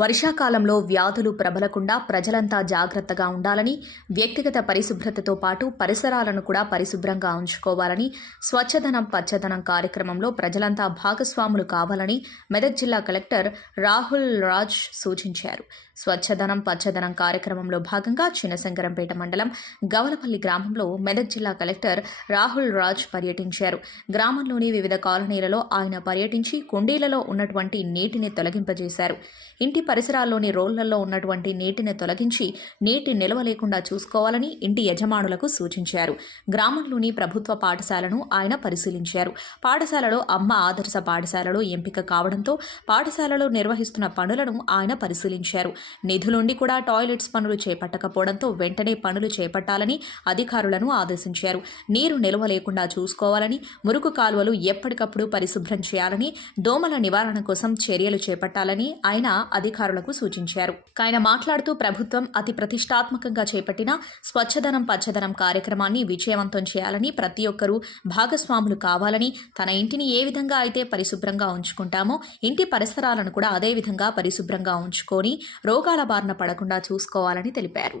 వర్షాకాలంలో వ్యాధులు ప్రబలకుండా ప్రజలంతా జాగ్రత్తగా ఉండాలని వ్యక్తిగత పరిశుభ్రతతో పాటు పరిసరాలను కూడా పరిశుభ్రంగా ఉంచుకోవాలని స్వచ్ఛదనం పచ్చదనం కార్యక్రమంలో ప్రజలంతా భాగస్వాములు కావాలని మెదక్ జిల్లా కలెక్టర్ రాహుల్ రాజ్ సూచించారు. స్వచ్ఛదనం పచ్చదనం కార్యక్రమంలో భాగంగా చిన్నశంకరంపేట మండలం గవలపల్లి గ్రామంలో మెదక్ జిల్లా కలెక్టర్ రాహుల్ రాజ్ పర్యటించారు. గ్రామంలోని వివిధ కాలనీలలో ఆయన పర్యటించి కుండీలలో ఉన్నటువంటి నీటిని తొలగింపజేశారు. ఇంటి పరిసరాల్లోని రోళ్ళలో ఉన్నటువంటి నీటిని తొలగించి నీటి నిల్వ లేకుండా చూసుకోవాలని ఇంటి యజమానులకు సూచించారు. గ్రామంలోని ప్రభుత్వ పాఠశాలను ఆయన పరిశీలించారు. పాఠశాలలో అమ్మ ఆదర్శ పాఠశాలలో ఎంపిక కావడంతో పాఠశాలలో నిర్వహిస్తున్న పనులను ఆయన పరిశీలించారు. నిధులుండి కూడా టాయిలెట్స్ పనులు చేపట్టకపోవడంతో వెంటనే పనులు చేపట్టాలని అధికారులను ఆదేశించారు. నీరు నిల్వ లేకుండా చూసుకోవాలని మురుకు కాలువలు ఎప్పటికప్పుడు పరిశుభ్రం చేయాలని దోమల నివారణ కోసం చర్యలు చేపట్టాలని ఆయన అధికారులకు సూచించారు. ఆయన మాట్లాడుతూ ప్రభుత్వం అతి ప్రతిష్టాత్మకంగా చేపట్టిన స్వచ్ఛదనం పచ్చదనం కార్యక్రమాన్ని విజయవంతం చేయాలని ప్రతి ఒక్కరూ భాగస్వాములు కావాలని తన ఇంటిని ఏ విధంగా అయితే పరిశుభ్రంగా ఉంచుకుంటామో ఇంటి పరిసరాలను కూడా అదే విధంగా పరిశుభ్రంగా ఉంచుకొని రోగాల బారిన పడకుండా చూసుకోవాలని తెలిపారు.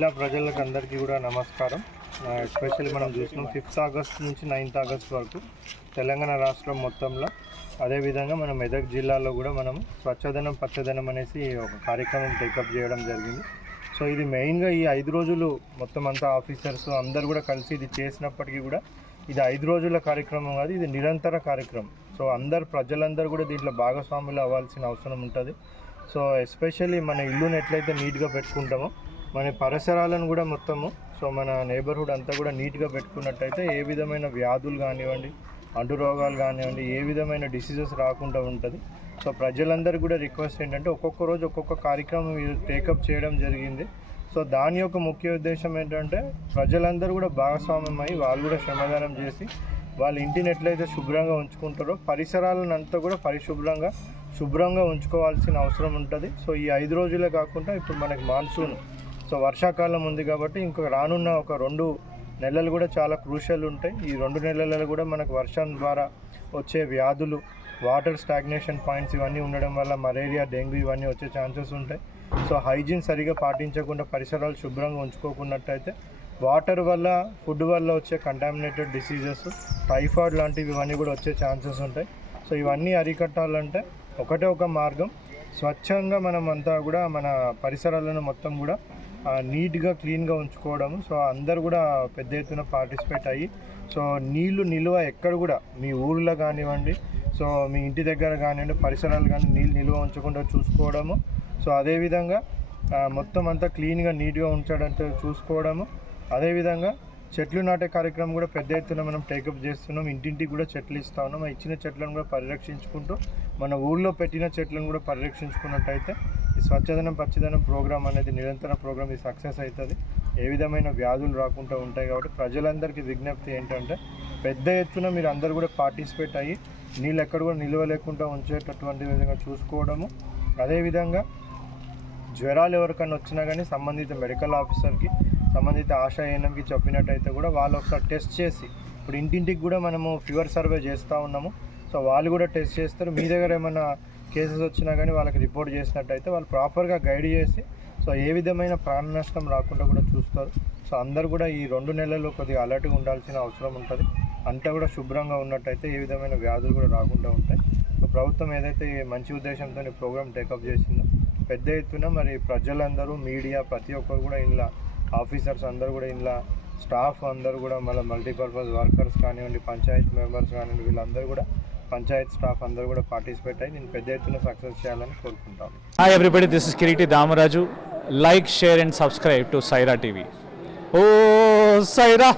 జిల్లా ప్రజలకు అందరికీ కూడా నమస్కారం. ఎస్పెషల్లీ మనం చూసినాం ఫిఫ్త్ ఆగస్ట్ నుంచి నైన్త్ ఆగస్ట్ వరకు తెలంగాణ రాష్ట్రం మొత్తంలో. అదేవిధంగా మన మెదక్ జిల్లాలో కూడా మనం స్వచ్ఛదనం పచ్చదనం అనేసి ఒక కార్యక్రమం టేకప్ చేయడం జరిగింది. సో ఇది మెయిన్గా ఈ ఐదు రోజులు మొత్తం అంతా ఆఫీసర్స్ అందరు కూడా కలిసి ఇది చేసినప్పటికీ కూడా ఇది ఐదు రోజుల కార్యక్రమం కాదు ఇది నిరంతర కార్యక్రమం. సో అందరు ప్రజలందరూ కూడా దీంట్లో భాగస్వాములు అవ్వాల్సిన అవసరం ఉంటుంది. సో ఎస్పెషల్లీ మన ఇల్లుని ఎట్లయితే నీట్గా పెట్టుకుంటామో మన పరిసరాలను కూడా మొత్తము సో మన నేబర్హుడ్ అంతా కూడా నీట్గా పెట్టుకున్నట్టయితే ఏ విధమైన వ్యాధులు కానివ్వండి అంటు రోగాలు కానివ్వండి ఏ విధమైన డిసీజెస్ రాకుండా ఉంటుంది. సో ప్రజలందరూ కూడా రిక్వెస్ట్ ఏంటంటే ఒక్కొక్క రోజు ఒక్కొక్క కార్యక్రమం టేకప్ చేయడం జరిగింది. సో దాని యొక్క ముఖ్య ఉద్దేశం ఏంటంటే ప్రజలందరూ కూడా భాగస్వామ్యం అయ్యి వాళ్ళు కూడా శ్రమదానం చేసి వాళ్ళ ఇంటిని ఎట్లయితే శుభ్రంగా ఉంచుకుంటారో పరిసరాలను అంతా కూడా పరిశుభ్రంగా శుభ్రంగా ఉంచుకోవాల్సిన అవసరం ఉంటుంది. సో ఈ ఐదు రోజులే కాకుండా ఇప్పుడు మనకి మాన్సూన్ సో వర్షాకాలం ఉంది కాబట్టి ఇంకా రానున్న ఒక రెండు నెలలు కూడా చాలా క్రూషియల్ ఉంటాయి. ఈ రెండు నెలలలో కూడా మనకు వర్షం ద్వారా వచ్చే వ్యాధులు వాటర్ స్టాగ్నేషన్ పాయింట్స్ ఇవన్నీ ఉండడం వల్ల మలేరియా డెంగ్యూ ఇవన్నీ వచ్చే ఛాన్సెస్ ఉంటాయి. సో హైజీన్ సరిగా పాటించకుండా పరిసరాలు శుభ్రంగా ఉంచుకోకున్నట్టయితే వాటర్ వల్ల ఫుడ్ వల్ల వచ్చే కంటామినేటెడ్ డిసీజెస్ టైఫాయిడ్ లాంటివి ఇవన్నీ కూడా వచ్చే ఛాన్సెస్ ఉంటాయి. సో ఇవన్నీ అరికట్టాలంటే ఒకటే ఒక మార్గం. స్వచ్ఛంగా మనం అంతా కూడా మన పరిసరాలను మొత్తం కూడా నీట్గా క్లీన్గా ఉంచుకోవడము. సో అందరు కూడా పెద్ద ఎత్తున పార్టిసిపేట్ అయ్యి సో నీళ్ళు నిల్వ ఎక్కడ కూడా మీ ఊర్లో కానివ్వండి సో మీ ఇంటి దగ్గర కానివ్వండి పరిసరాలు కానీ నీళ్ళు నిల్వ ఉంచకుండా చూసుకోవడము. సో అదేవిధంగా మొత్తం అంతా క్లీన్గా నీట్గా ఉంచడంతో చూసుకోవడము. అదేవిధంగా చెట్లు నాటే కార్యక్రమం కూడా పెద్ద ఎత్తున మనం టేకప్ చేస్తున్నాం. ఇంటింటికి కూడా చెట్లు ఇస్తా ఉన్నాం. ఇచ్చిన చెట్లను కూడా పరిరక్షించుకుంటూ మన ఊళ్ళో పెట్టిన చెట్లను కూడా పరిరక్షించుకున్నట్టయితే ఈ స్వచ్ఛదనం పచ్చదనం ప్రోగ్రామ్ అనేది నిరంతర ప్రోగ్రామ్ ఇది సక్సెస్ అవుతుంది. ఏ విధమైన వ్యాధులు రాకుండా ఉంటాయి కాబట్టి ప్రజలందరికీ విజ్ఞప్తి ఏంటంటే పెద్ద ఎత్తున మీరు అందరు కూడా పార్టిసిపేట్ అయ్యి నీళ్ళు ఎక్కడ కూడా నిల్వ లేకుండా ఉంచేటటువంటి విధంగా చూసుకోవడము. అదేవిధంగా జ్వరాలు ఎవరికైనా వచ్చినా కానీ సంబంధిత మెడికల్ ఆఫీసర్కి సంబంధిత ఆశా ఏఎన్ఎంకి చెప్పినట్టయితే కూడా వాళ్ళు ఒకసారి టెస్ట్ చేసి ఇప్పుడు ఇంటింటికి కూడా మనము ఫీవర్ సర్వే చేస్తూ ఉన్నాము. సో వాళ్ళు కూడా టెస్ట్ చేస్తారు. మీ దగ్గర ఏమైనా కేసెస్ వచ్చినా కానీ వాళ్ళకి రిపోర్ట్ చేసినట్టయితే వాళ్ళు ప్రాపర్గా గైడ్ చేసి సో ఏ విధమైన ప్రాణ నష్టం రాకుండా కూడా చూస్తారు. సో అందరు కూడా ఈ రెండు నెలల్లో కొద్దిగా అలర్ట్గా ఉండాల్సిన అవసరం ఉంటుంది. అంతా కూడా శుభ్రంగా ఉన్నట్టయితే ఏ విధమైన వ్యాధులు కూడా రాకుండా ఉంటాయి. సో ప్రభుత్వం ఏదైతే మంచి ఉద్దేశంతో ఈ ప్రోగ్రామ్ టేకప్ చేసిందో పెద్ద ఎత్తున మరి ప్రజలందరూ మీడియా ప్రతి ఒక్కరు కూడా ఇంట్లో ఆఫీసర్స్ అందరూ కూడా ఇంట్లో స్టాఫ్ అందరూ కూడా మళ్ళీ మల్టీపర్పస్ వర్కర్స్ కానివ్వండి పంచాయత్ మెంబర్స్ కానివ్వండి వీళ్ళందరూ కూడా పంచాయత్ స్టాఫ్ అందరూ కూడా పార్టిసిపేట్ అయ్యి నేను పెద్ద ఎత్తున సక్సెస్ చేయాలని కోరుకుంటాను hi everybody this is Kireeti Damaraju like share and subscribe to Saira TV oh Sye Raa